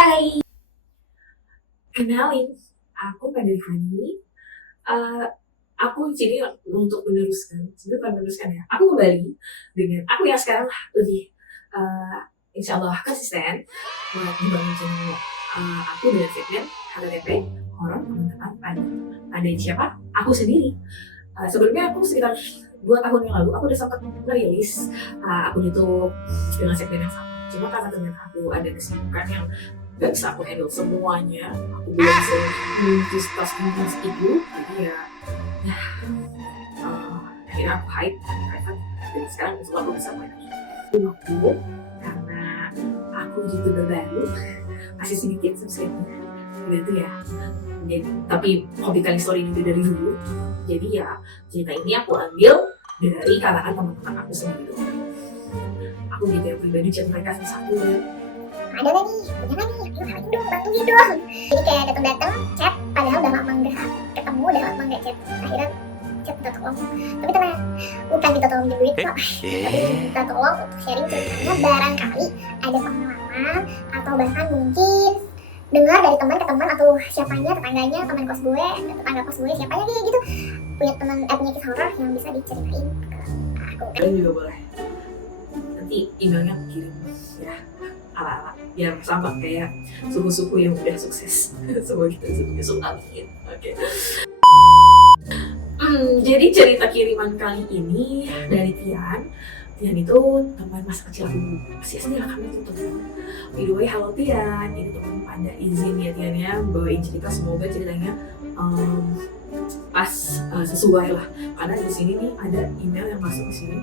Hai, kenalin, aku Kak Devani. Uh, aku di sini untuk meneruskan, sebenarnya bukan meneruskan ya. Aku kembali dengan aku yang sekarang lebih, uh, insya Allah konsisten buat membangun channel aku dengan segmen HTTP horor teman-teman pada siapa? Aku sendiri. Sebelumnya aku sekitar 2 tahun yang lalu aku udah sempat merilis akun YouTube dengan segmen yang sama. Cuma karena ternyata aku ada kesibukan yang gak bisa aku handle semuanya, aku belum bisa mengurus tas itu, jadi ya akhirnya aku hide private. Dan sekarang itu aku bisa main aku karena aku youtuber baru, masih sedikit subscribe-nya gitu ya. Jadi, tapi hobi telling story juga dari dulu. Jadi ya cerita ini aku ambil dari kalangan teman-teman aku sendiri. Aku gitu yang pribadi chat mereka satu-satu. Ada nggak nih, punya nggak nih, ayo halalin dong, bantuin dong. Jadi kayak datang-datang chat, padahal udah lama nggak ketemu, udah lama nggak chat. Akhirnya chat minta tolong, tapi tenang, bukan minta tolong duit kok, tapi minta tolong untuk sharing ceritanya. Barangkali ada pengalaman atau bahkan mungkin dengar dari teman ke teman atau siapanya, tetangganya, teman kos gue, tetangga kos gue, siapanya kayak gitu punya teman punya kisah horor yang bisa diceritain ke aku. Kalian juga boleh. Nanti emailnya aku kirim ya, ala-ala biar sama kayak suku-suku yang udah sukses. Semua kita suku-suku amin. Oke. Jadi cerita kiriman kali ini dari Tian. Tian itu teman masa kecil aku. Pasti asli rekamnya tuh teman. By the way, halo Tian. Ini teman pada izin ya Tian ya bawain cerita, semoga ceritanya pas sesuai lah. Karena di sini nih ada email yang masuk ke sini.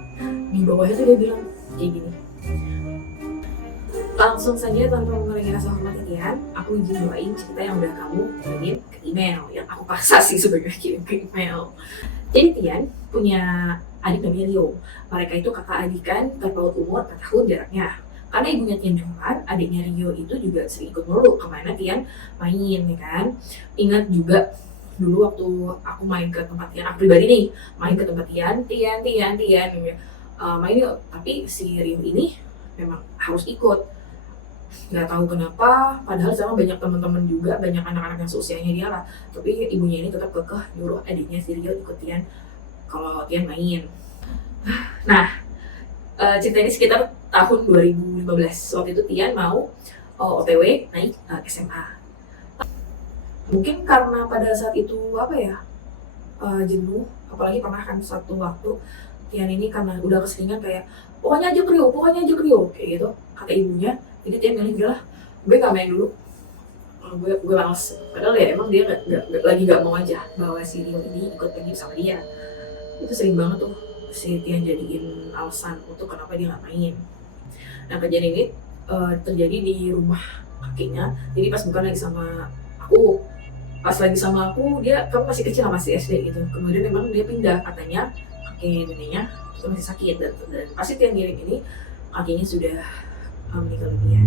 Di bawahnya tuh dia bilang kayak gini. Langsung saja tanpa mengurangi rasa hormat Tian, aku izin doain cerita yang udah kamu kirim ke email, yang aku paksa sih sebenarnya kirim ke email. Jadi Tian punya adik namanya Rio. Mereka itu kakak adikan terpaut umur 4 tahun jaraknya. Karena ibunya Tian jualan, adiknya Rio itu juga sering ikut mulu kemana Tian main ya kan. Ingat juga dulu waktu aku main ke tempat Tian, aku pribadi nih main ke tempat Tian main yuk. Tapi si Rio ini memang harus ikut. Nggak tahu kenapa, padahal sama banyak teman-teman juga, banyak anak-anak yang seusianya dia lah, tapi ibunya ini tetap kekeh nyuruh adiknya si Rio ikut Tian kalau Tian main. Nah, cerita ini sekitar tahun 2015. Waktu itu Tian mau OTW naik SMA. Mungkin karena pada saat itu apa ya, jenuh, apalagi pernah kan satu waktu Tian ini karena udah keseringan kayak pokoknya ajak Rio kayak gitu kata ibunya. Jadi Tian milih udah lah, gue gak main dulu, gue males. Padahal ya emang dia lagi gak mau aja bahwa si Rio ini ikut pergi sama dia. Itu sering banget tuh si Tian jadiin alasan untuk kenapa dia gak main. Nah kejadian ini terjadi di rumah kakeknya. Jadi pas bukan lagi sama aku, dia kamu masih kecil, masih SD gitu. Kemudian memang dia pindah, katanya kakek neneknya itu masih sakit, dan pasti Tian ngirim ini kakeknya sudah meninggal dunia.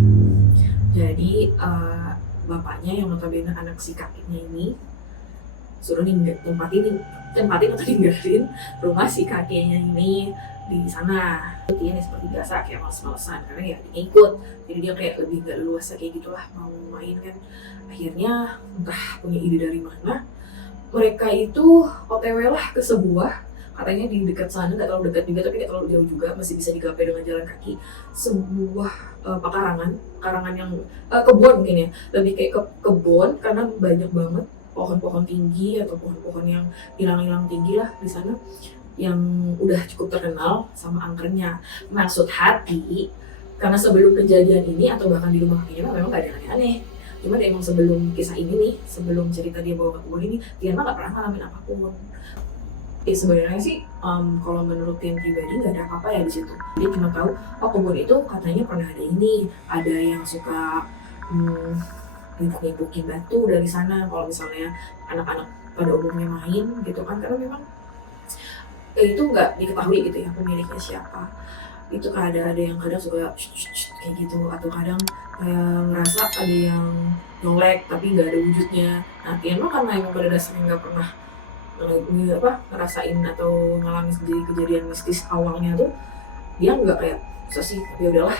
Jadi bapaknya yang notabene anak si kakeknya ini suruh tempatin atau ninggalin rumah si kakeknya ini di sana. Dia seperti biasa kayak males-malesan karena ya dia ikut, jadi dia kayak lebih gak leluasa kayak gitulah mau main kan. Akhirnya entah punya ide dari mana, mereka itu OTW lah ke sebuah, katanya di dekat sana, nggak terlalu dekat juga tapi nggak terlalu jauh juga, masih bisa digapai dengan jalan kaki, sebuah karangan yang kebun mungkin ya, lebih kayak kebun karena banyak banget pohon-pohon tinggi atau pohon-pohon yang hilang-hilang tinggi lah di sana, yang udah cukup terkenal sama angkernya. Maksud hati, karena sebelum kejadian ini atau bahkan di rumah kakeknya memang gak ada aneh-aneh, cuma emang sebelum kisah ini nih, sebelum cerita dia bawa ke kebun ini, dia mah gak pernah ngalamin apapun. Sebenarnya sih kalau menurut Tian pribadi nggak ada apa-apa ya di situ. Dia cuma tahu kebun itu katanya pernah ada yang suka nimpuk-nimpukin batu dari sana kalau misalnya anak-anak pada umumnya main gitu kan, karena memang itu nggak diketahui gitu ya pemiliknya siapa. Itu ada yang kadang suka kayak gitu, atau kadang kayak ngerasa ada yang nyolek tapi nggak ada wujudnya. Nah Tian mah karena emang pada dasarnya nggak pernah ngerasain atau ngalamin sendiri kejadian mistis awalnya tuh, dia nggak kayak susah sih, tapi udahlah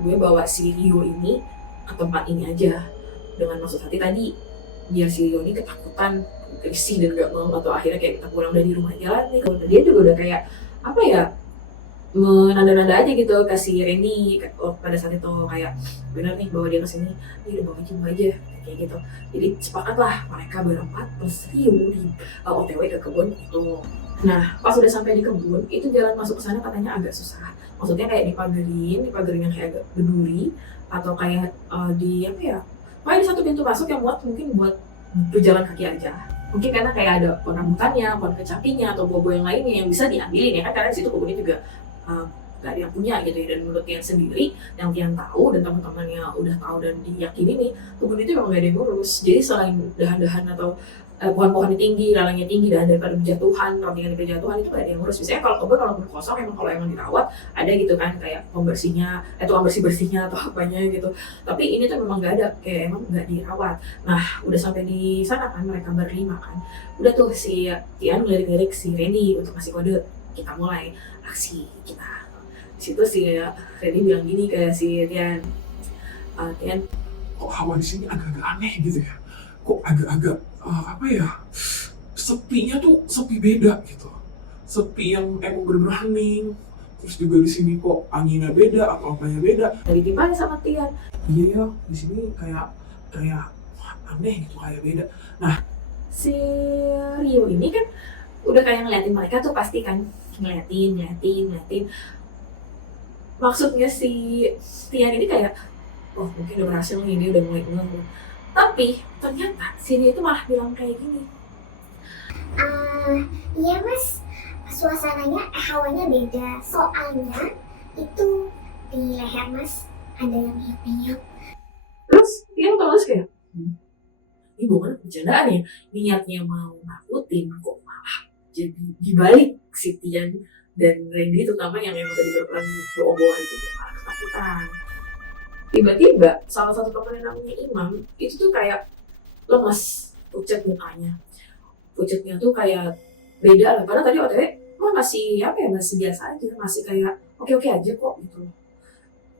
gue bawa si Rio ini ke tempat ini aja dengan maksud hati tadi biar si Rio ini ketakutan, risih dan gak mau, atau akhirnya kayak kita pulang dari rumah jalan nih. Dia juga udah kayak apa ya, menanda-nanda aja gitu ke si Randy pada saat itu kayak bener nih bawa dia ke sini, udah bawa aja kayak gitu. Jadi sepakatlah mereka berempat plus Rio di OTW ke kebun itu. Nah pas udah sampai di kebun itu jalan masuk ke sana katanya agak susah, maksudnya kayak dipagerin yang kayak agak berduri atau kayak di apa ya, pokoknya di satu pintu masuk yang mungkin buat berjalan kaki aja. Mungkin karena kayak ada pohon rambutannya, pohon kecapinya, atau buah-buah yang lainnya yang bisa diambilin ya kan, karena di situ kebunnya juga gak ada yang punya gitu ya. Dan menurut Tian sendiri, yang Tian tahu dan teman-temannya udah tahu dan diyakini nih, kebun itu memang gak ada yang ngurus. Jadi selain dahan-dahan atau pohon-pohonnya tinggi, lalangnya tinggi, dan daripada berjatuhan, rantingan berjatuhan itu gak ada yang ngurus. Biasanya kalau kebun kalaupun kosong, kalau emang dirawat ada gitu kan kayak pembersihnya, tukang bersih-bersihnya atau apanya gitu. Tapi ini tuh memang gak ada, kayak emang gak dirawat. Nah udah sampai di sana kan mereka berlima kan, udah tuh si Tian ngelirik-lirik si Randy untuk kasih kode kita mulai aksi kita. Di situ si Randy bilang gini ke si Tian, Tian, kok hawa di sini agak-agak aneh gitu ya, kok agak-agak apa ya, sepinya tuh sepi beda gitu, sepi yang emang bener-bener hening. Terus juga di sini kok anginnya beda atau apanya beda. lagi gimana sama Tian? Iya ya, di sini kayak aneh gitu, kayak beda. Nah Si Rio ini kan udah kayak ngeliatin mereka tuh pasti kan, ngeliatin. Maksudnya si Tian ini kayak, oh mungkin udah berhasil nih, dia udah mulai ngomong. Tapi ternyata si Rio itu malah bilang kayak gini, Iya mas, suasananya, hawanya beda. Soalnya itu di leher mas ada yang hiup-hiup. terus Tian terus kayak, ini bukan bercandaan ya, niatnya mau nakutin kok malah jadi dibalik si Tian dan Randy terutama yang emang tadi berperan bohong-bohong itu malah ketakutan. Tiba-tiba salah satu temen yang namanya Imam itu tuh kayak lemes, pucat mukanya, pucatnya tuh kayak beda lah, karena tadi OTW masih apa ya, masih biasa aja, masih kayak oke aja kok gitu.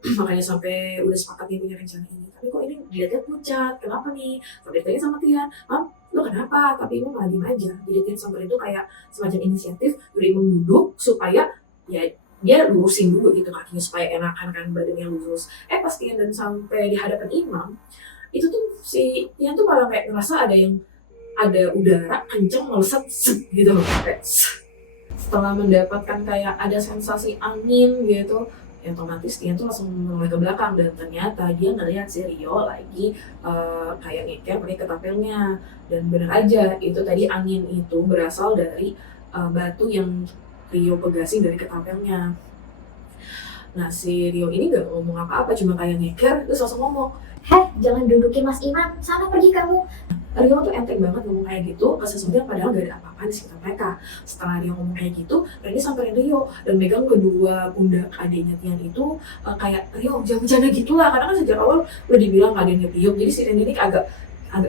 Makanya sampai udah sepakat nih punya rencana ini, tapi kok ini dilihatnya pucat, kenapa nih? Sampai tanya sama Tian, lo kenapa? Tapi Imam malah diem aja. Jadi Tian sampai itu kayak semacam inisiatif dari Imam duduk supaya ya dia lurusin dulu gitu kakinya supaya enakan kan, badannya lurus. Pas Tian dan sampai di hadapan Imam itu tuh si Tian tuh malah kayak ngerasa ada udara kenceng melesat gitu loh. Setelah mendapatkan kayak ada sensasi angin gitu, ya otomatis Tian tuh langsung menoleh ke belakang dan ternyata dia ngeliat si Rio lagi kayak ngeker pakai ketapelnya. Dan bener aja itu tadi angin itu berasal dari batu yang Rio pegasin dari ketapelnya. Nah si Rio ini gak ngomong apa-apa, cuma kayak ngeker terus langsung ngomong, Jangan dudukin mas Imam, sana pergi kamu. Rio tuh enteng banget ngomong kayak gitu ke sesuatu yang padahal gak ada apa-apa di sekitar mereka. Setelah dia ngomong kayak gitu, Randy samperin Rio dan megang kedua pundak adiknya Tian itu kayak, Rio jangan gitu lah, karena kan sejak awal udah dibilang gak ada yang tiup. Jadi si Randy ini agak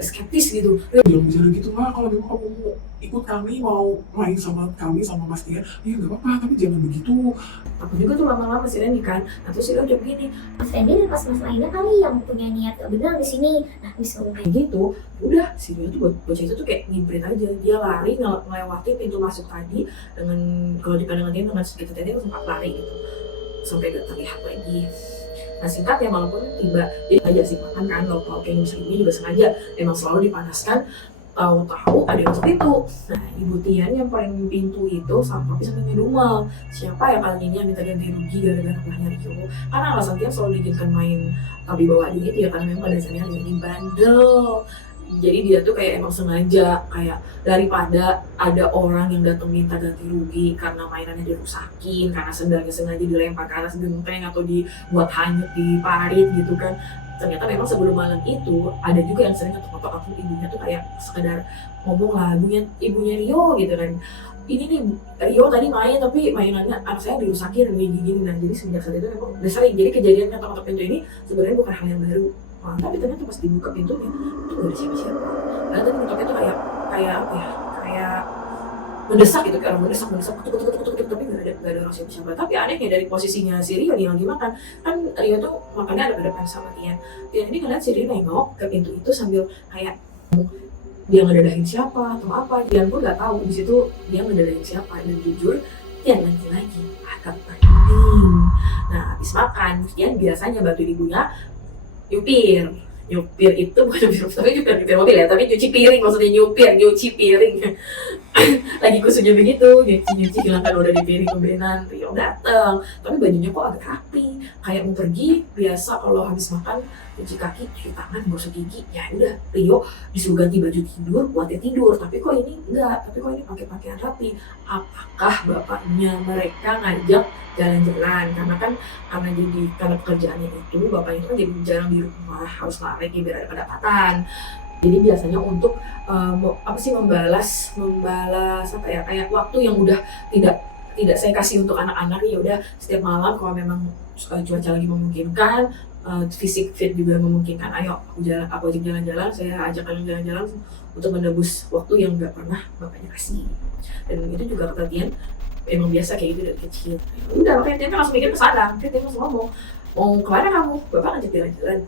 skeptis gitu. jangan bicara gitu lah, kalau memang kamu mau ikut kami, mau main sama kami sama Mas Tian, ya nggak apa-apa, tapi jangan begitu. Takut juga tuh lama-lama si Randy kan. Nah terus si Rio jawab gini, Mas Randy dan mas-mas lainnya kali yang punya niat gak benar di sini. Nah bisa ngomong kayak gitu, udah si Rio tuh bocah itu tuh kayak ngibrit aja. Dia lari melewati pintu masuk tadi dengan, kalau dipandang dia dengan sedikit tadi sempat lari gitu sampai gak terlihat lagi. Nah singkatnya walaupun tiba, jadi aja sih makan kan, lauk yang bisa ini juga sengaja emang selalu dipanaskan, tahu-tahu ada yang masuk pintu. Nah Ibu Tian yang paling pintu itu sampai ngedumel, siapa yang kali ini yang minta ganti rugi gara-gara rumahnya Rio. Karena alasan Tian selalu diizinkan main tabi bawa adik itu ya karena memang pada dasarnya Rio ini bandel. Jadi dia tuh kayak emang sengaja, kayak daripada ada orang yang datang minta ganti rugi karena mainannya dirusakin, karena sendalnya sengaja dilempar ke atas genteng atau dibuat hanyut di parit gitu kan. Ternyata memang sebelum malam itu ada juga yang sering ketok-ketok akun ibunya tuh kayak sekedar ngomong lah, ibunya Rio gitu kan, ini nih Rio tadi main tapi mainannya anak saya dirusakin kayak gini. Nah jadi semenjak saat itu memang udah sering, jadi kejadian ketok-ketok pintu ini sebenarnya bukan hal yang baru. Nah, tapi ternyata pas dibuka pintunya itu gak ada siapa-siapa. Karena tadi ketoknya tuh kayak apa ya, kayak mendesak gitu, kayak orang mendesak ketuk, tapi nggak ada orang siapa-siapa. Tapi anehnya dari posisinya si Rio dia lagi makan, kan Rio tuh makannya ada depan sama Tian ini ngeliat si Rio nengok ke pintu itu sambil kayak dia ngedadahin siapa atau apa. Tian pun nggak tahu di situ dia ngedadahin siapa, dan jujur Tian lagi agak penting. Nah habis makan Tian biasanya bantu ibunya nyupir itu bukan nyupir mobil ya, tapi nyuci piring, maksudnya nyuci piring. Lagi kusutnya begitu, nyuci hilangkan udah di piring kebenan. Rio dateng, tapi bajunya kok agak rapi, kayak mau pergi. Biasa kalau habis makan cuci kaki, cuci tangan, gosok gigi, ya udah Rio disuruh ganti baju tidur buat dia tidur. Tapi kok ini enggak, ini pakai pakaian rapi. Apakah bapaknya mereka ngajak jalan-jalan? Karena jadi pekerjaannya itu bapaknya itu kan jadi jarang di rumah, harus lari biar ada pendapatan. Jadi biasanya untuk membalas apa ya, kayak waktu yang udah tidak saya kasih untuk anak-anak, ya udah setiap malam kalau memang cuaca lagi memungkinkan, fisik fit juga memungkinkan, ayo aku ajak jalan-jalan, saya ajak kalian jalan-jalan untuk menebus waktu yang nggak pernah bapaknya kasih. Dan itu juga kata Tian emang biasa kayak gitu dari kecil. Udah makanya Tian langsung mikir ke sana. Tian langsung ngomong, mau kemana kamu? Bapak ngajak jalan-jalan.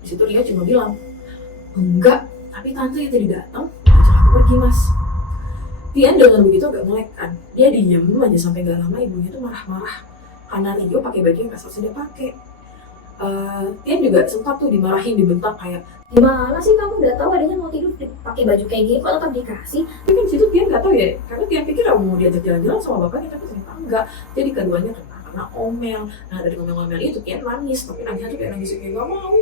Di situ Rio cuma bilang, enggak, tapi tante yang tadi datang ngajak aku pergi mas. Tian dengan begitu agak melek kan, dia diem aja sampai gak lama ibunya tuh marah-marah karena Rio pakai baju yang gak seharusnya dia pakai. Tian juga sempat tuh dimarahin, dibentak kayak, gimana sih kamu udah tahu adanya mau tidur pakai baju kayak gini kok tetap dikasih. Tapi kan situ Tian nggak tahu ya, karena Tian pikir mau diajak jalan-jalan sama bapaknya, tapi ternyata enggak. Jadi keduanya karena omel. Nah dari ngomel-ngomel itu Tian nangis, tapi nangisnya tuh kayak nangis kayak nggak mau.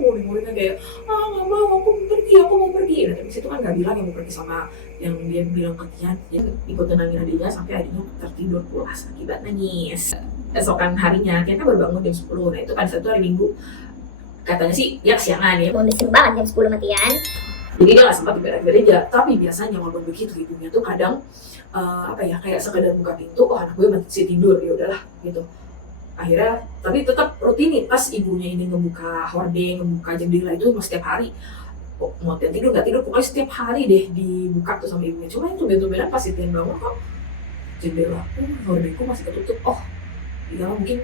Murid-muridnya kayak nggak mau, aku mau pergi. Nah tapi situ kan nggak bilang yang mau pergi sama yang dia bilang ke Tian. Dia ikut tenangin adiknya sampai adiknya tertidur pulas akibat nangis. Esokan harinya Tian kan baru bangun jam 10. Nah itu pada saat itu hari Minggu. Katanya sih dia kesiangan ya. Mau disuruh banget jam 10 matian. Jadi dia nggak sempat di gereja. Tapi biasanya walaupun begitu ibunya tuh kadang kayak sekedar buka pintu, anak gue masih tidur, ya udahlah gitu. Akhirnya tapi tetap rutinitas ibunya ini ngebuka hordeng, ngebuka jendela itu setiap hari. Mau tidur nggak tidur, pokoknya setiap hari deh dibuka tuh sama ibunya. Cuma itu tumben-tumbenan pas Tian bangun kok jendela hordengku masih ketutup. Oh iya mungkin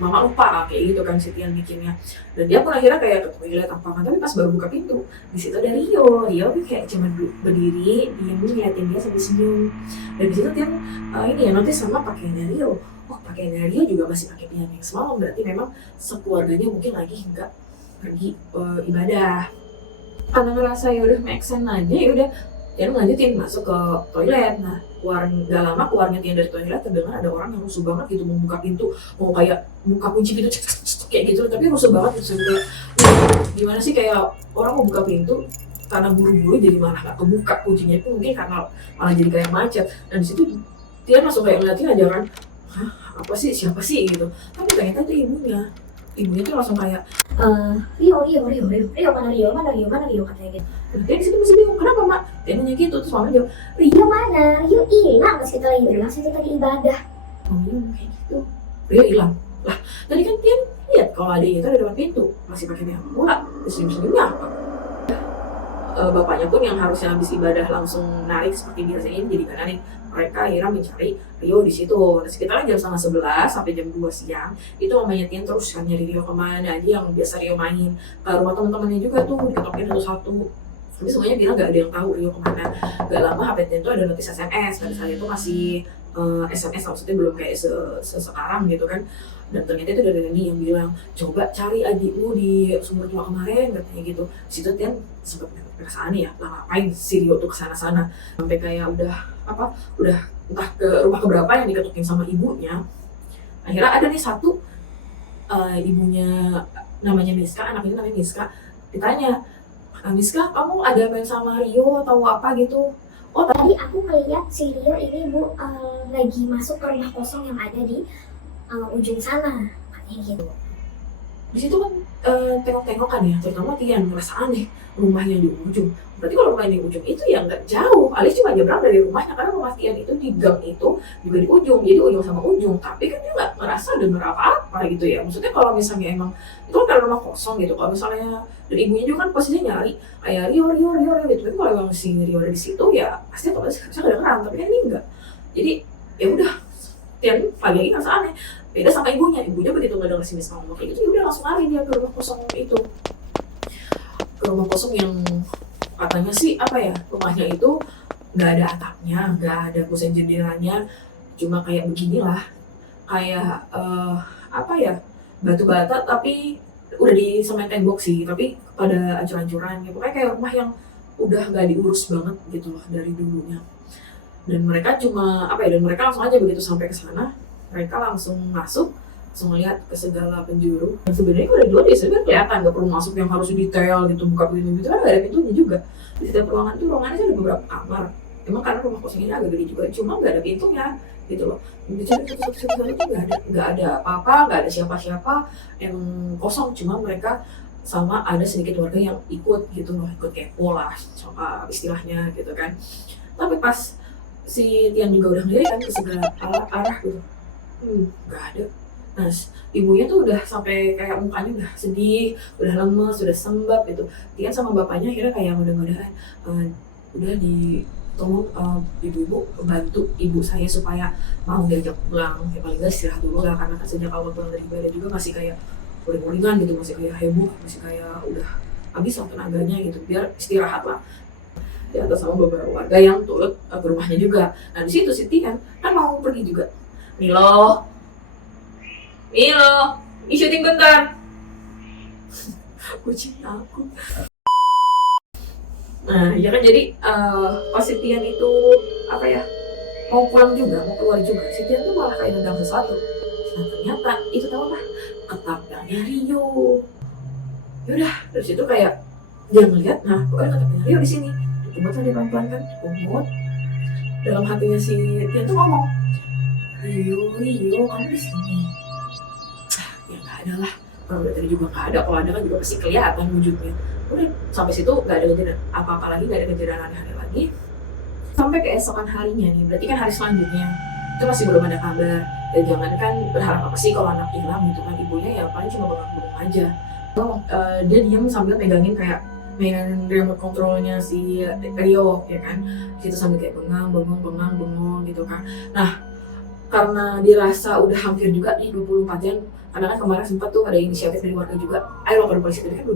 mama lupa kayak gitu kan si Tian mikirnya. Dan dia pun akhirnya kayak ke toilet apa kan, tapi pas baru buka pintu di situ ada Rio tuh kayak cuma berdiri diam ngeliatin dia sambil senyum. Dan di situ Tian notice sama pakaiannya Rio. Oh pakaiannya Rio juga masih pakai piyama yang semalam, berarti memang sekeluarganya mungkin lagi nggak pergi ibadah. Karena ngerasa ya udah make sense aja, ya udah Tian lanjutin masuk ke toilet. Nah keluarnya Tian dari toilet terdengar ada orang yang rusuh banget gitu, mau buka pintu, mau kayak buka kunci pintu kayak gitu, tapi rusuh banget gitu. Sampai gimana sih, kayak orang mau buka pintu karena buru-buru jadi malah nggak kebuka kuncinya, itu mungkin karena malah jadi kayak macet. Dan di situ Tian langsung kayak ngeliatin aja kan, hah apa sih, siapa sih gitu. Tapi ternyata itu ibunya tuh langsung kayak Rio mana Rio katanya gitu. Dia di situ masih bingung, kenapa mak? Dia nanya gitu, terus mama jawab, Rio mana? Rio hilang pas kita lagi bilang kita lagi ibadah. Oh iya kayak gitu, Rio hilang. Lah tadi kan Tian lihat kalau adiknya itu ada depan pintu masih pakai piyama bola, senyum-senyumnya apa? Bapaknya pun yang harusnya habis ibadah langsung narik seperti biasanya jadi gak narik. Mereka akhirnya mencari Rio di situ. Nah, sekitar jam 11:30 sampai jam 2 siang itu mamanya Tian terus kan nyari Rio kemana aja yang biasa Rio main. Ke rumah teman-temannya juga tuh diketokin satu-satu. Tapi semuanya bilang gak ada yang tahu Rio kemana. Gak lama HP Tian tuh ada notis SMS. Pada saat itu masih SMS, maksudnya belum kayak sekarang gitu kan. Dan ternyata itu dari Randy yang bilang, coba cari adikmu di sumur tua kemarin katanya gitu. Di situ Tian sempat kesana ya, lah ngapain si Rio tuh kesana-sana sampai kayak udah entah ke rumah keberapa yang diketukin sama ibunya. Akhirnya ada nih satu ibunya namanya Miska, anaknya namanya Miska, ditanya, Miska kamu ada main sama Rio atau apa gitu? Oh Tadi aku ngeliat si Rio ini Bu lagi masuk ke rumah kosong yang ada di ujung sana katanya gitu. Di situ kan tengok-tengokan ya, terutama Tian merasa aneh rumahnya di ujung. Berarti kalau rumahnya di ujung itu ya nggak jauh, Alice cuma nyebrang dari rumahnya, karena rumah Tian itu di gang itu juga di ujung, jadi ujung sama ujung. Tapi kan dia nggak ngerasa denger apa-apa gitu ya. Maksudnya kalau misalnya emang itu kan rumah kosong gitu, kalau misalnya dan ibunya juga kan posisinya nyari kayak Rio gitu. Tapi kalau emang si Rio ada di situ ya pasti otomatis bisa kedengeran. Tapi kan ini enggak. Jadi ya udah, Tian lagi ngerasa aneh. Beda sama ibunya begitu nggak dengar si Miss ngomong kayak gitu, ya udah langsung lari dia ke rumah kosong itu, ke rumah kosong yang katanya sih apa ya, rumahnya itu nggak ada atapnya, nggak ada kusen jendelanya, cuma kayak beginilah, kayak apa ya, batu bata tapi udah di semen tembok sih, tapi pada ancur-ancuran gitu, kayak rumah yang udah nggak diurus banget gitu loh dari dulunya. Dan mereka cuma apa ya, dan mereka langsung aja begitu sampai ke sana, mereka langsung masuk, langsung melihat ke segala penjuru. Dan sebenarnya kalau di luar ya sebenarnya kelihatan, nggak perlu masuk yang harus detail gitu, buka pintu gitu kan nggak ada pintunya juga. Di setiap ruangan tuh ruangannya ada beberapa kamar. Emang karena rumah kosong ini agak gede juga, cuma nggak ada pintunya gitu loh. Dicari satu-satu itu nggak ada apa-apa, nggak ada siapa-siapa, yang kosong. Cuma mereka sama ada sedikit warga yang ikut gitu loh, ikut kepo lah istilahnya gitu kan. Tapi pas si Tian juga udah ngelirik kan ke segala arah gitu, nggak ada. Nah, ibunya tuh udah sampai kayak mukanya udah sedih, udah lemes, udah sembab gitu. Tian sama bapaknya akhirnya kayak mudah-mudahan udah tolong ibu-ibu bantu ibu saya supaya mau diajak pulang, ya paling nggak istirahat dulu lah, karena kan sejak awal pulang dari ibadah juga masih kayak uring-uringan gitu, masih kayak heboh, masih kayak udah habis lah tenaganya gitu, biar istirahat lah. Di atas sama beberapa warga yang turut ke rumahnya juga. Nah di situ si Tian kan mau pergi juga. Milo, syuting bentar. Kucing aku. Nah ya kan, jadi pas si Tian itu apa ya, mau pulang juga, mau keluar juga, si Tian tuh malah kayak nendang sesuatu. Nah ternyata itu tahu apa? Ketapelnya Rio. Yaudah dari situ kayak dia ngeliat, nah kok ada ketapelnya Rio di sini. Dipungut lah dia pelan-pelan kan, dipungut. Dalam hatinya si Tian tuh ngomong, Rio, kamu di sini. Ya nggak ada lah, kalau dari tadi juga nggak ada, kalau ada kan juga pasti kelihatan wujudnya. Udah sampai situ nggak ada kejadian apa-apa lagi, nggak ada kejadian aneh-aneh lagi. Sampai keesokan harinya nih, berarti kan hari selanjutnya itu masih belum ada kabar. Dan jangan kan berharap apa sih kalau anak hilang gitu kan, ibunya ya paling cuma bengong-bengong aja. Dia diam sambil megangin kayak mainan remote controlnya si Rio ya kan, situ sambil kayak bengong gitu kan. Nah karena dirasa udah hampir juga nih 24 jam, karena kan kemarin sempat tuh ada inisiatif dari warga juga, ayo lapor polisi, tapi kan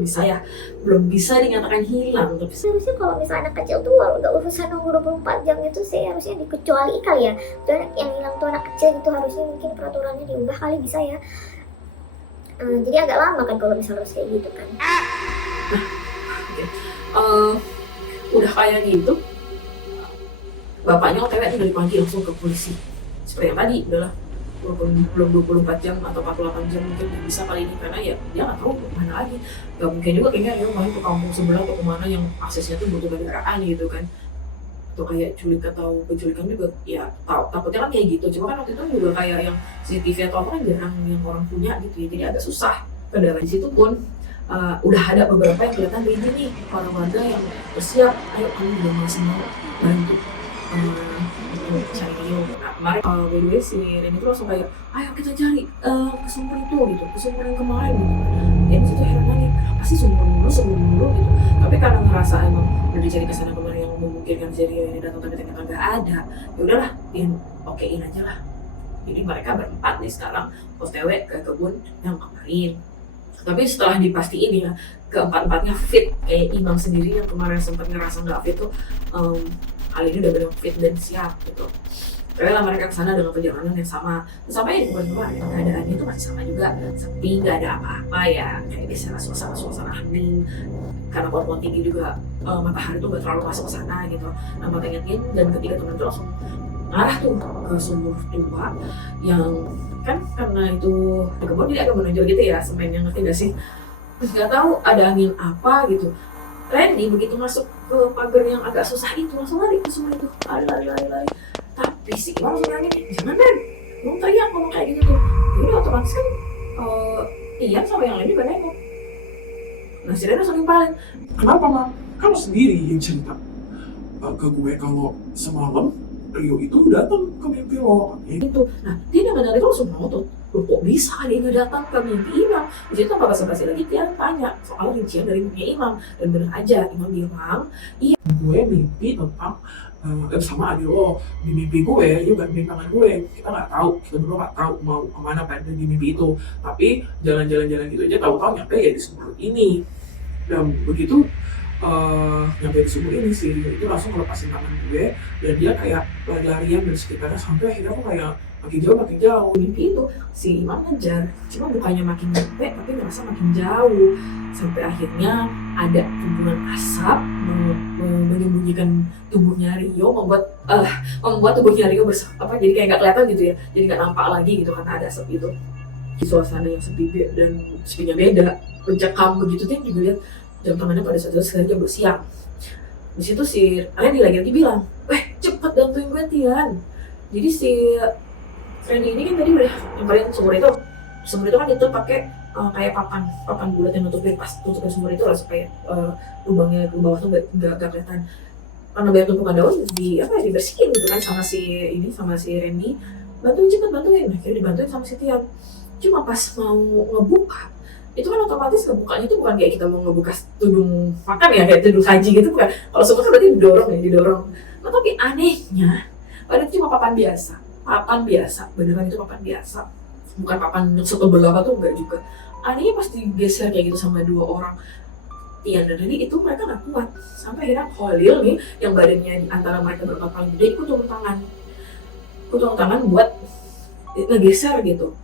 belum bisa dinyatakan hilang. Tapi Harusnya kalau misalnya anak kecil tuh nggak urusan nunggu 24 jam itu sih, harusnya dikecuali kali ya. Tuh yang hilang tuh anak kecil gitu, harusnya mungkin peraturannya diubah kali, bisa ya. Jadi agak lama kan kalau misalnya harus kayak gitu kan. udah kayak gitu, bapaknya OTW dari pagi langsung ke polisi. Seperti yang tadi, udahlah walaupun belum 24 jam atau 48 jam mungkin bisa kali ini, karena ya dia nggak tahu kemana lagi. Gak mungkin juga kayaknya dia main ke kampung sebelah atau kemana yang aksesnya tuh butuh kendaraan gitu kan, atau kayak culik atau penculikan juga ya takutnya kan kayak gitu. Cuma kan waktu itu juga kayak yang CCTV atau apa kan jarang yang orang punya gitu ya, jadi agak susah. Padahal di situ pun udah ada beberapa yang kelihatan begini nih, para warga yang bersiap, ayo kami udah mau semua bantu cari Rio. Nah kemarin by the way si Reni tuh langsung kayak, ayo kita cari ke sumber itu gitu, ke sumber yang kemarin gitu. Dia di situ heran lagi, kenapa sih sumber dulu gitu. Tapi karena ngerasa emang udah dicari kesana kemarin yang memungkinkan si Rio ini datang, tapi ternyata nggak ada, ya udahlah dia okein aja lah. Jadi mereka berempat nih sekarang OTW ke kebun yang kemarin. Tapi setelah dipastiin ya keempat-empatnya fit, kayak Imam sendiri yang kemarin sempat ngerasa nggak fit tuh kali ini udah benar fit dan siap gitu. Karena mereka kesana dengan perjalanan yang sama. Sampai di bulan kemarin keadaannya itu masih sama juga, sepi, nggak ada apa-apa ya, kayak biasa suasana hening. Karena pohon tinggi juga, matahari tuh nggak terlalu masuk ke sana gitu. Nah makanya Tin dan ketiga teman itu langsung ngarah tuh ke sumur tua yang kan karena itu di kebun jadi agak menonjol gitu ya semennya, ngerti gak sih? Terus gak tahu ada angin apa gitu, Randy begitu masuk ke pagar yang agak susah itu langsung lari ke sumur itu, lari. Tapi si Iwan langsung nanya, jangan Dan, belum teriak ngomong kayak gitu tuh. Jadi otomatis kan Ian sama yang lain juga nengok. Nah si Randy langsung nimpalin, Kenapa, Mam? Kamu sendiri yang cerita ke gue kalau semalam Rio itu datang ke mimpi lo. itu. Nah dia dengar dari itu langsung ngotot. loh kok bisa dia nggak datang ke mimpi Imam. Di situ apa basa-basi lagi dia tanya soal rincian dari mimpinya Imam, dan benar aja Imam bilang gue mimpi tentang sama adik lo. Di mimpi gue juga mimpi tangan gue, kita nggak tahu, kita berdua nggak tahu mau kemana pada di mimpi itu, tapi jalan-jalan gitu aja tahu-tahu nyampe ya di sumur ini. Dan begitu nyampe di sumur ini sih itu langsung ngelepasin tangan gue, dan dia kayak lari-larian dari sekitarnya sampai akhirnya aku kayak makin jauh. mimpi itu si Imam ngejar, cuma bukannya makin nyampe tapi ngerasa makin jauh, sampai akhirnya ada kumpulan asap menyembunyikan tubuhnya Rio, membuat tubuhnya Rio jadi kayak nggak kelihatan gitu ya, jadi nggak nampak lagi gitu karena ada asap itu. Di suasana yang sepi dan sepinya beda, mencekam begitu tuh juga lihat jam tangannya pada saat itu sekarang jam bersiang. Di situ si Randy lagi bilang, cepet bantuin gue Tian. Jadi si Randy ini kan tadi udah nyamperin sumur itu. Sumur itu kan itu pakai kayak papan bulat yang tutupin sumur itu lah supaya lubangnya ke bawah tuh nggak kelihatan. Karena banyak tumpukan daun dibersihin gitu kan sama si Randy. Bantuin. Akhirnya dibantuin sama si Tian. Cuma pas mau ngebuka, itu kan otomatis ngebukanya itu bukan kayak kita mau ngebuka tudung makan ya, kayak tudung saji gitu bukan. Kalau sumur kan berarti didorong. Nah tapi anehnya, padahal itu cuma papan biasa, beneran itu papan biasa, bukan papan yang setebel apa tuh, enggak juga. Anehnya pas digeser kayak gitu sama dua orang Tian dan Randy, itu mereka nggak kuat, sampai akhirnya Khalil nih yang badannya di antara mereka berempat paling gede, ikut turun tangan buat ngegeser gitu.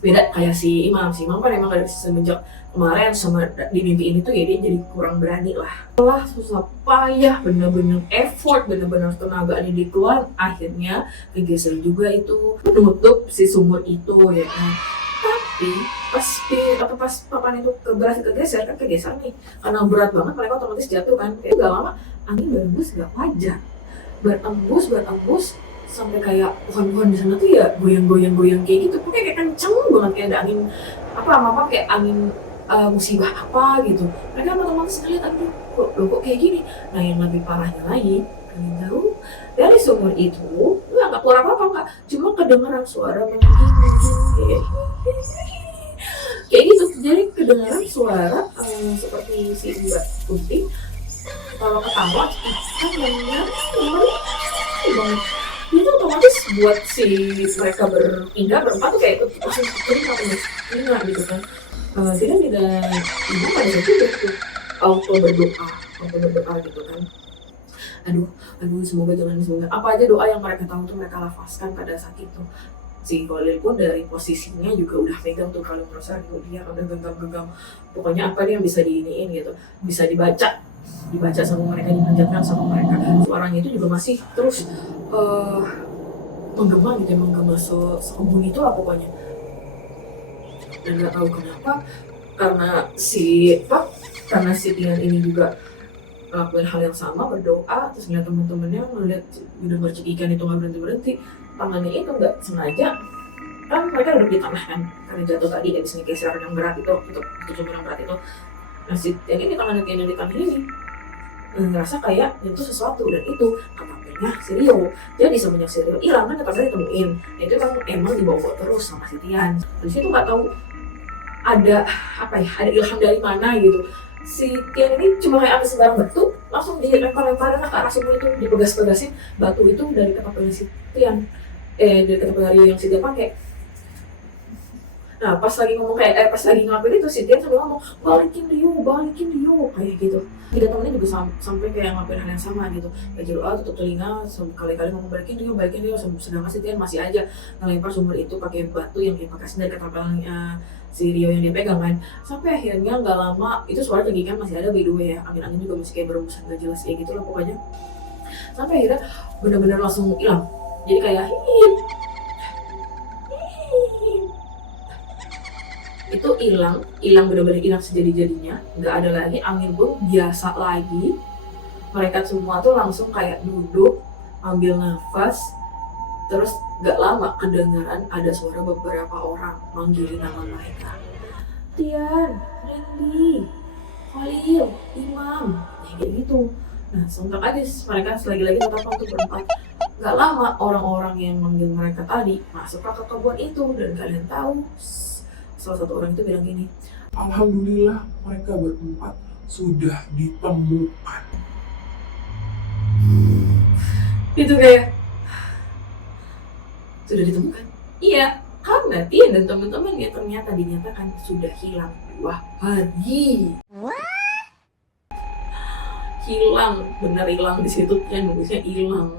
Beda kayak si Imam kan emang dari semenjak kemarin sama di mimpi ini tuh ya dia jadi kurang berani lah. Setelah susah payah, bener-bener effort, bener-bener tenaga ini dikeluarin, akhirnya kegeser juga itu menutup si sumur itu ya kan. Tapi pas papan itu berhasil kegeser nih, karena berat banget mereka otomatis jatuh kan. Kayak gak lama angin berembus gak wajar, berembus sampai kayak pohon-pohon di sana tuh ya goyang kayak gitu, pokoknya kayak kenceng banget, kayak ada angin kayak angin musibah apa gitu. Mereka otomatis ngeliat kok kayak gini. Nah yang lebih parahnya lagi, kalian tahu dari sumur itu nggak keluar apa-apa, cuma kedengaran suara menggigit kayak gitu. Jadi kedengaran suara seperti si Mbak Kunti kalau ketawa kan yang banget. Itu otomatis buat si mereka berempat tuh kayak langsung telinga gitu kan. Tidak ibu pada saat itu auto berdoa gitu kan. Aduh semoga apa aja doa yang mereka tahu tuh mereka lafazkan pada saat itu. Si Khalil pun dari posisinya juga udah pegang tuh kalung rosa gitu, dia udah genggam pokoknya apa dia yang bisa diiniin gitu, bisa dibaca sama mereka, dipanjatkan sama mereka. Suaranya itu juga masih terus menggema sekembung itu lah pokoknya. Dan nggak tahu kenapa, karena si Tian ini juga ngelakuin hal yang sama, berdoa, terus ngeliat temen-temennya ngeliat udah bercekikan itu nggak berhenti, tangannya itu nggak sengaja, kan mereka duduk di tanah kan, karena jatuh tadi habis ngegeser yang berat itu sumber yang berat itu. Nah si Tian ini tangannya yang di tangan ini ngerasa kayak itu sesuatu, dan itu katanya si Rio. Jadi semenjak si Rio hilang kan katanya ditemuin, itu kan emang dibawa terus sama si Tian. Di situ nggak tahu ada ilham dari mana gitu. Si Tian ini cuma kayak ambil sebarang batu, langsung dilempar-lemparin ke arah sumur itu, dipegas-pegasin batu itu dari ketapelnya si Tian, dari ketapelnya Rio yang si Tian pakai. Nah pas lagi ngelakuin itu si Tian sambil ngomong balikin Rio kayak gitu. Tiga temennya juga sampai kayak ngelakuin hal yang sama gitu, kayak doa tutup telinga, kali-kali ngomong balikin Rio, sedangkan si Tian masih aja ngelempar sumur itu pakai batu yang dipakasin dari ketapelnya si Rio yang dia pegang kan. Sampai akhirnya nggak lama itu suara cekikan masih ada, by the way ya, angin juga masih kayak berembusan gak jelas kayak gitu lah pokoknya. Sampai akhirnya benar-benar langsung hilang, jadi kayak itu hilang benar-benar hilang sejadi-jadinya, nggak ada lagi, angin pun biasa lagi. Mereka semua tuh langsung kayak duduk ambil nafas, terus nggak lama kedengaran ada suara beberapa orang manggilin nama mereka, Tian, Randy, Khalil, Imam, kayak gitu. Nah sontak aja mereka lagi-lagi tetap untuk berempat Gak lama orang-orang yang manggil mereka tadi masuk ke kebun itu, dan kalian tahu salah satu orang itu bilang gini, Alhamdulillah mereka berempat sudah ditemukan. itu kayak sudah ditemukan. Iya, karena Tian dan teman-temannya ternyata dinyatakan sudah hilang 2 hari. Hilang, bener hilang. Di situ Tian nulisnya hilang.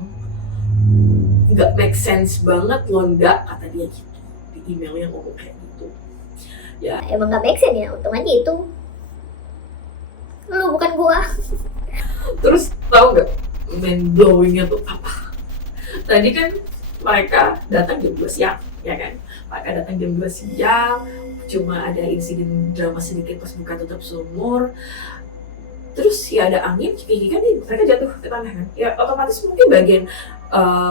Nggak make sense banget loh, nggak, kata dia gitu di email yang ngomong kayak gitu. Ya Emang gak make sense ya, untung aja itu lu bukan gua. terus tahu nggak mind blowingnya tuh apa? Tadi kan mereka datang jam 2 siang, ya kan? Mereka datang jam 2 siang, cuma ada insiden drama sedikit pas buka tutup sumur. Terus ya ada angin, kiki kan nih, mereka jatuh ke tanah kan. Ya otomatis mungkin bagian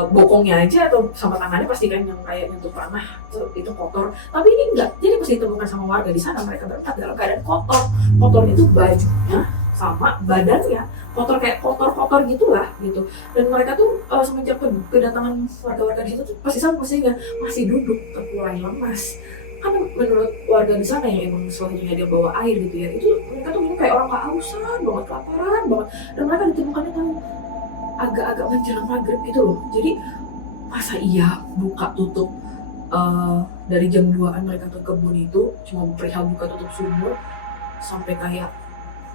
bokongnya aja atau sama tangannya pasti kan yang kayak nyentuh tanah itu kotor. Tapi ini enggak, jadi pas ditemukan sama warga di sana mereka berempat dalam keadaan kotor. Kotor itu bajunya sama badannya, kotor kayak kotor-kotor gitulah gitu. Dan mereka tuh semenjak kedatangan warga-warga di situ tuh pasti sama pastinya masih duduk terkulai lemas. Kan menurut warga di sana yang emang selanjutnya dia bawa air gitu ya, itu mereka tuh kayak orang kehausan banget, kelaparan banget, dan mereka ditemukannya tahu agak-agak menjelang maghrib gitu loh. Jadi masa iya buka tutup dari jam 2-an mereka ke kebun itu cuma perihal buka tutup sumur sampai kayak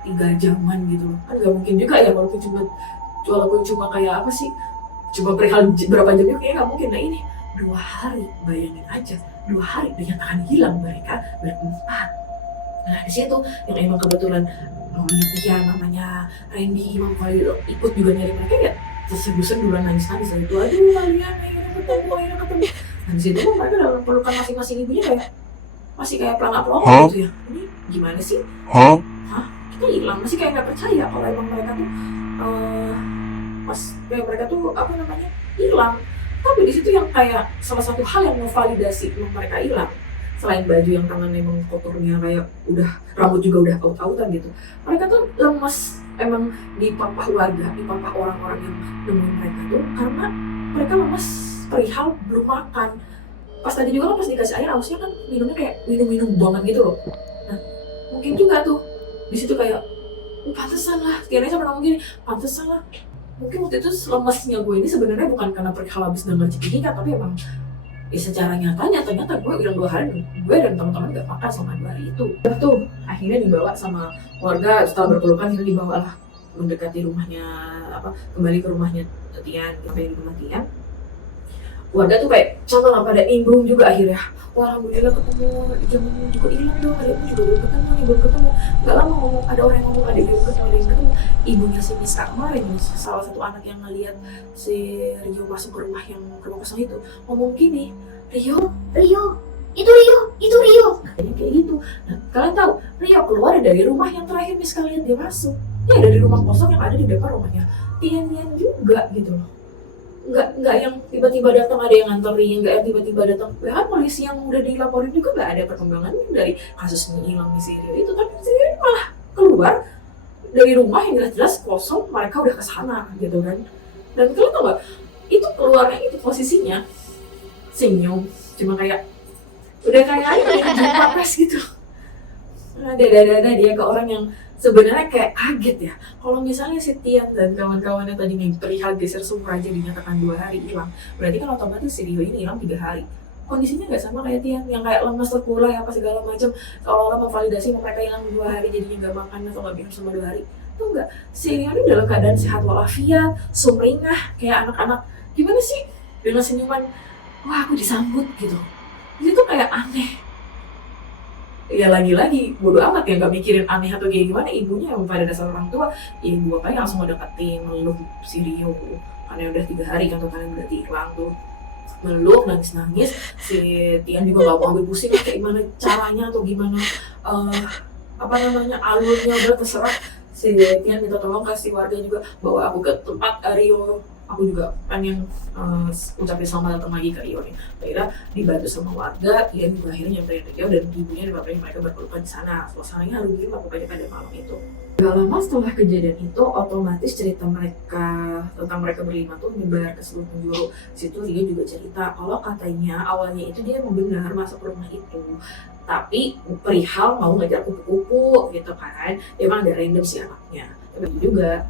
3 jaman gitu loh. Kan gak mungkin juga ya, walaupun cuma kayak apa sih, cuma perihal berapa jam itu kayaknya gak mungkin. Nah ini 2 hari, bayangin aja 2 hari dinyatakan hilang mereka berempat. Nah di situ yang emang kebetulan namanya Tia, namanya Randy, Imam Khalil ikut juga nyari mereka ya, terseduh-seduhan nangis-nangis itu, aduh kalian akhirnya ketemu. Nah di situ mereka dalam pelukan masing-masing ibunya kayak masih kayak pelangap-pelangap gitu ya. Ini gimana sih? Hah? Kita hilang, masih kayak nggak percaya kalau emang mereka tuh mereka tuh apa namanya hilang. Tapi di situ yang kayak salah satu hal yang memvalidasi mereka hilang, selain baju yang tangannya emang kotornya kayak udah, rambut juga udah out-outan gitu, mereka tuh lemes, emang dipapah warga, dipapah orang-orang yang nemuin mereka tuh karena mereka lemes perihal belum makan. Pas tadi juga kan pas dikasih air hausnya kan minumnya kayak minum banget gitu loh. Nah mungkin juga tuh di situ kayak pantesan lah, kayaknya sama ngomong gini, pantesan lah mungkin waktu itu lemesnya gue ini sebenarnya bukan karena perihal habis dengar Cikidika, tapi emang secara nyatanya ternyata gue bilang 2 hari gue dan teman-teman gak makan selama 2 hari itu. Udah tuh akhirnya dibawa sama warga, setelah berpelukan akhirnya dibawa lah mendekati rumahnya, kembali ke rumahnya Tian, sampai di rumah Tian. Warga tuh kayak sama lah pada nimbrung juga akhirnya, wah alhamdulillah ketemu, jangan juga hilang dong, adikku juga belum ketemu. Gak lama ngomong, ada orang yang ngomong adik belum ketemu. Ibunya si Miska kemarin, salah satu anak yang ngeliat si Rio masuk ke rumah kosong itu, ngomong gini, Rio, itu Rio. Kayaknya kayak gitu. Nah, kalian tahu, Rio keluar dari rumah yang terakhir Miska lihat dia masuk. Ya dari rumah kosong yang ada di depan rumahnya Tian juga gitu loh. Nggak yang tiba-tiba datang ada yang nganterin, nggak yang tiba-tiba datang. Bahkan polisi yang udah dilaporin juga nggak ada perkembangan dari kasus hilang si Rio itu, tapi si Rio malah keluar dari rumah yang jelas-jelas kosong, mereka udah kesana gitu kan. Dan kalian tau nggak, itu keluarnya itu posisinya senyum, cuma kayak udah kayak jumpa pers gitu. Dada dia ke orang yang sebenarnya kayak kaget ya. Kalau misalnya si Tian dan kawan-kawannya tadi perihal geser sumur aja dinyatakan 2 hari hilang, berarti kan otomatis si Rio ini hilang 3 hari. Kondisinya nggak sama kayak Tian yang kayak lemas, terkulai apa segala macam, seolah-olah memvalidasi mereka hilang 2 hari jadinya nggak makan atau nggak minum selama 2 hari. Itu enggak, si Rio ini dalam keadaan sehat walafiat, sumringah kayak anak-anak. Gimana sih dengan senyuman, wah aku disambut gitu. Itu kayak aneh. Ya lagi-lagi bodo amat ya, nggak mikirin aneh atau kayak gimana, ibunya yang pada dasar orang tua, ibu bapaknya langsung ngedeketin, meluk si Rio karena udah 3 hari kan kalian berarti hilang tuh, meluk nangis-nangis. Si Tian juga nggak mau ambil pusing kayak gimana caranya atau gimana alurnya, udah terserah. Si Tian minta tolong kasih warga juga bawa aku ke tempat Rio aku juga pengen ucapin selamat datang lagi ke Rio nih. Akhirnya dibantu sama warga, dia juga akhirnya nyamperin ke Rio dan ibunya dan bapaknya mereka berpelukan di sana. Suasananya haru gitu lah pokoknya pada malam itu. Gak lama setelah kejadian itu, otomatis cerita mereka tentang mereka berlima tuh menyebar ke seluruh penjuru. Di situ Rio juga cerita kalau katanya awalnya itu dia emang benar masuk ke rumah itu, tapi perihal mau ngejar kupu-kupu gitu kan. Emang ada random si anaknya. Tapi juga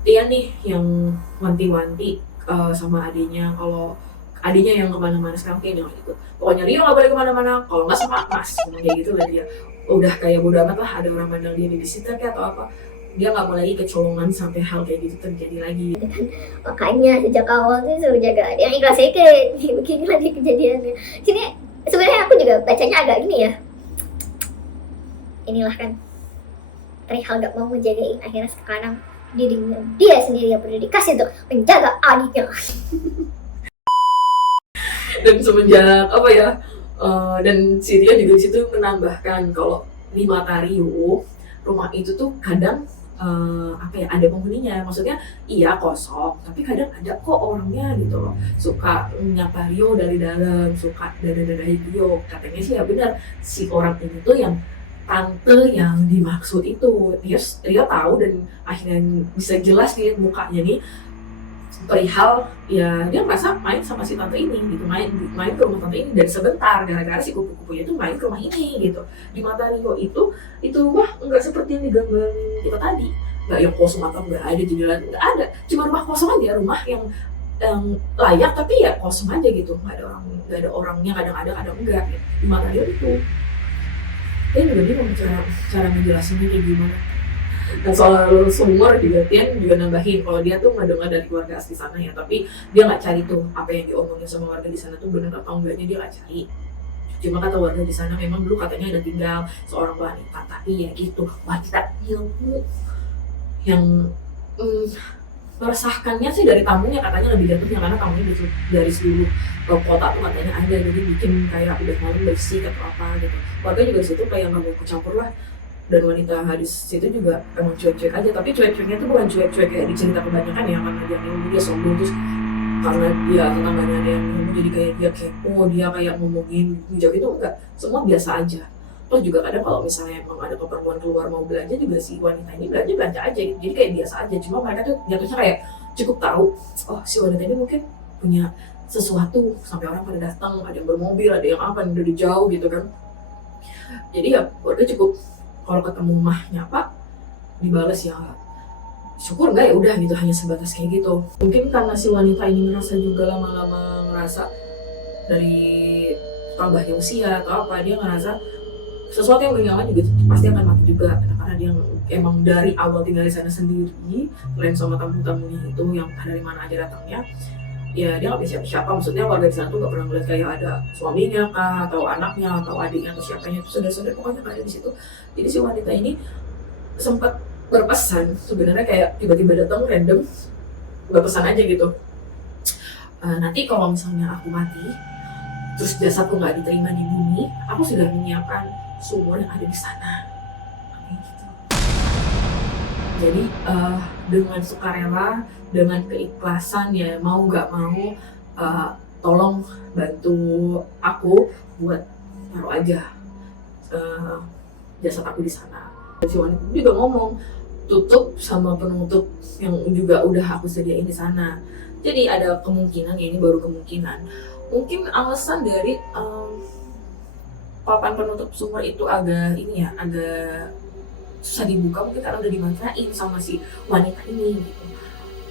dia nih yang wanti-wanti sama adiknya kalau adiknya yang kemana-mana sekarang kayak jangan ikut. Pokoknya Rio nggak boleh kemana-mana kalau nggak sama Mas. Kayak gitu lah dia. Udah kayak bodo amat lah ada orang mandang dia babysitter kayak atau apa. Dia nggak mau lagi kecolongan sampai hal kayak gitu terjadi lagi. Makanya sejak awal tuh suruh jaga dia ikhlas aja kayak beginilah dia kejadiannya. Sini sebenarnya aku juga bacanya agak gini ya. Inilah kan perihal gak mau menjagain akhirnya sekarang dirinya dia sendiri yang berdedikasi untuk menjaga adiknya. Dan semenjak apa ya dan si Rio juga di situ menambahkan kalau di mata Rio rumah itu tuh kadang apa ya ada penghuninya, maksudnya iya kosong tapi kadang ada kok orangnya gitu loh, suka nyapa Rio dari dalam, suka dada-dadahin Rio. Katanya sih ya benar si orang ini tuh yang tante yang dimaksud itu. Rio tahu dan akhirnya bisa jelas lihat mukanya nih perihal ya dia merasa main sama si tante ini gitu, main ke rumah tante ini dan sebentar gara-gara si kupu-kupunya itu main ke rumah ini gitu. Di mata Rio itu rumah nggak seperti yang digambarin kita tadi, nggak yang kosong atau nggak ada jendela, nggak ada, cuma rumah kosong aja, rumah yang layak tapi ya kosong aja gitu, nggak ada orangnya, kadang ada kadang enggak gitu. Di mata Rio itu dia juga bingung cara ngejelasinnya kayak gimana. Dan soal sumur juga Tian juga nambahin kalau dia tuh nggak dengar dari keluarga asli sana ya, tapi dia nggak cari tuh apa yang diomongin sama warga di sana tuh benar atau enggaknya, dia nggak cari. Cuma kata warga di sana memang dulu katanya ada tinggal seorang wanita, tapi ya gitu wanita ilmu yang meresahkannya sih dari tamunya, katanya lebih jatuhnya karena tamunya dari seluruh kota tuh katanya ada, jadi bikin kayak udah malu bersih atau apa gitu. Warga juga di situ kayak nggak mau ikut campur lah. Dan wanita hadis situ juga emang cuek-cuek aja, tapi cuek-cueknya tuh bukan cuek-cuek kayak di cerita kebanyakan ya, karena dia ilmu, dia sombong, terus karena dia tetangganya ada yang ilmu jadi kayak dia kepo, dia kayak ngomongin hijau itu enggak, semua biasa aja. Terus juga kadang kalau misalnya emang ada keperluan keluar mau belanja juga si wanita ini belanja aja gitu, jadi kayak biasa aja. Cuma mereka tuh jatuhnya kayak cukup tahu oh si wanita ini mungkin punya sesuatu sampai orang pada datang, ada yang bermobil, ada yang apa, dari jauh gitu kan. Jadi ya warga cukup kalau ketemu mahnya Pak dibales ya syukur nggak ya udah gitu, hanya sebatas kayak gitu. Mungkin karena si wanita ini merasa juga lama-lama ngerasa dari tambahnya usia atau apa, dia ngerasa sesuatu yang gak nyaman juga pasti akan mati juga, karena dia emang dari awal tinggal di sana sendiri, selain sama tamu-tamunya itu yang dari mana aja datangnya, ya dia nggak bisa siapa. Maksudnya warga di sana tuh nggak pernah ngeliat kayak ada suaminya kah atau anaknya atau adiknya atau siapanya, itu saudara-saudara pokoknya nggak ada di situ. Jadi si wanita ini sempat berpesan sebenarnya kayak tiba-tiba datang random berpesan aja gitu, nanti kalau misalnya aku mati terus jasadku nggak diterima di bumi, aku sudah menyiapkan sumur yang ada di sana kayak gitu. Jadi dengan sukarela, dengan keikhlasan ya mau nggak mau tolong bantu aku buat taruh aja jasad aku di sana. Si wanita juga ngomong tutup sama penutup yang juga udah aku sediain di sana. Jadi ada kemungkinan ya, ini baru kemungkinan, mungkin alasan dari papan penutup sumur itu agak ini ya, agak susah dibuka mungkin karena udah dimanfaatin sama si wanita ini gitu.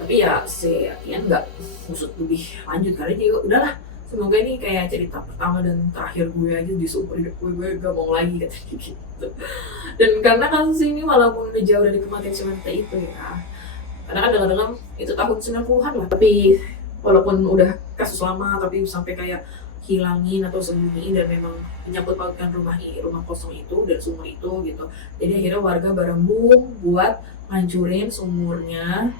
Tapi ya si Tian nggak ngusut lebih lanjut karena dia udahlah, semoga ini kayak cerita pertama dan terakhir gue aja di seumur hidup gue gak mau lagi katanya gitu. Dan karena kasus ini walaupun udah jauh dari kematian si wanita itu ya, karena kan dengar-dengar itu tahun 90-an lah, tapi walaupun udah kasus lama tapi sampai kayak hilangin atau sembunyiin dan memang menyangkut pautkan rumah kosong itu dan sumur itu gitu. Jadi akhirnya warga berembuk buat ngancurin sumurnya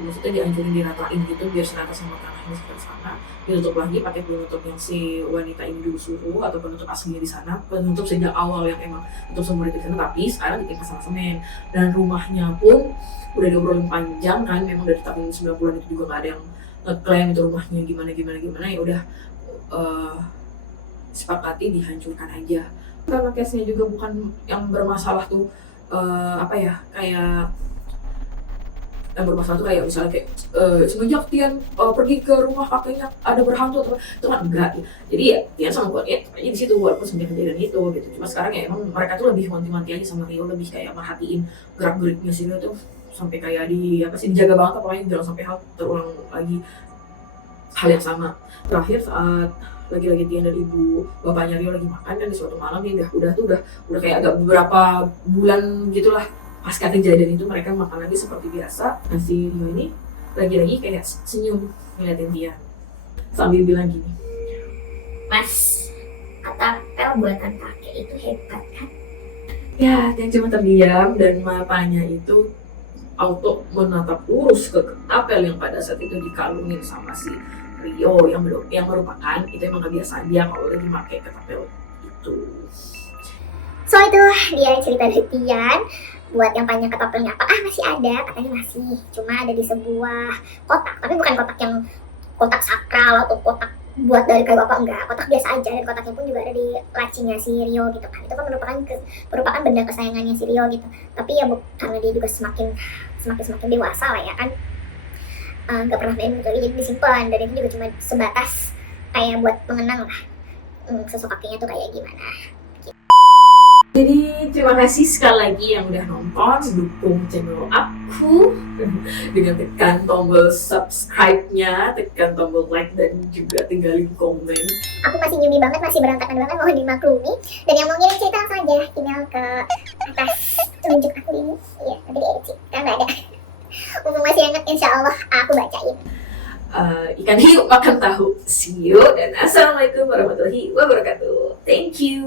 maksudnya dihancurin, diratain gitu biar serata sama tanahnya sekitar sana, ditutup lagi pakai penutup yang si wanita ini dulu suruh atau penutup aslinya di sana, penutup sejak awal yang emang tutup semua di sana, tapi sekarang ditingkat sama semen. Dan rumahnya pun udah diobrolin panjang kan, memang dari tahun 90-an itu juga nggak ada yang ngeklaim itu rumahnya gimana ya udah sepakati dihancurkan aja. Karena case-nya juga bukan yang bermasalah tuh kayak yang bermasalah tuh kayak misalnya kayak semenjak Tian pergi ke rumah kakeknya ada berhantu atau itu kan enggak. Jadi ya Tian sama keluarga aja di situ walaupun semenjak kejadian itu gitu. Cuma sekarang ya emang mereka tuh lebih wanti-wanti aja sama Rio, lebih kayak merhatiin gerak-geriknya si Rio tuh sampai kayak dijaga banget, apalagi jangan sampai hal terulang lagi hal yang sama. Terakhir saat lagi-lagi Tian dan ibu bapaknya Rio lagi makan kan di suatu malam ya udah kayak agak beberapa bulan gitulah pasca kejadian itu, mereka makan lagi seperti biasa. Nah si Rio ini lagi-lagi kayak senyum ngeliatin Tian sambil bilang gini, Mas, ketapel buatan kakek itu hebat kan? ya Tian cuma terdiam dan matanya itu auto menatap lurus ke ketapel yang pada saat itu dikalungin sama si Rio yang merupakan itu emang gak biasa dia kalau lagi pakai ketapel itu. So itu dia cerita dari Tian. Buat yang tanya ketapelnya apa, masih ada, katanya masih, cuma ada di sebuah kotak, tapi bukan kotak yang kotak sakral atau kotak buat dari kayu apa, enggak, kotak biasa aja, dan kotaknya pun juga ada di lacinya si Rio gitu kan. Itu kan merupakan benda kesayangannya si Rio gitu, tapi ya karena dia juga semakin dewasa lah ya kan, nggak pernah main gitu lagi, jadi disimpan, dan itu juga cuma sebatas kayak buat mengenang lah sosok kakeknya tuh kayak gimana. Jadi terima kasih sekali lagi yang udah nonton, dukung channel aku dengan tekan tombol subscribe-nya, tekan tombol like dan juga tinggalin komen. Aku masih newbie banget, masih berantakan banget, mohon dimaklumi. Dan yang mau ngirim cerita langsung aja email ke atas tunjuk aku ini. Iya, nanti diedit sih, karena nggak ada. Mumpung masih hangat, insya Allah aku bacain. Ikan hiu makan tahu. See you dan assalamualaikum warahmatullahi wabarakatuh. Thank you.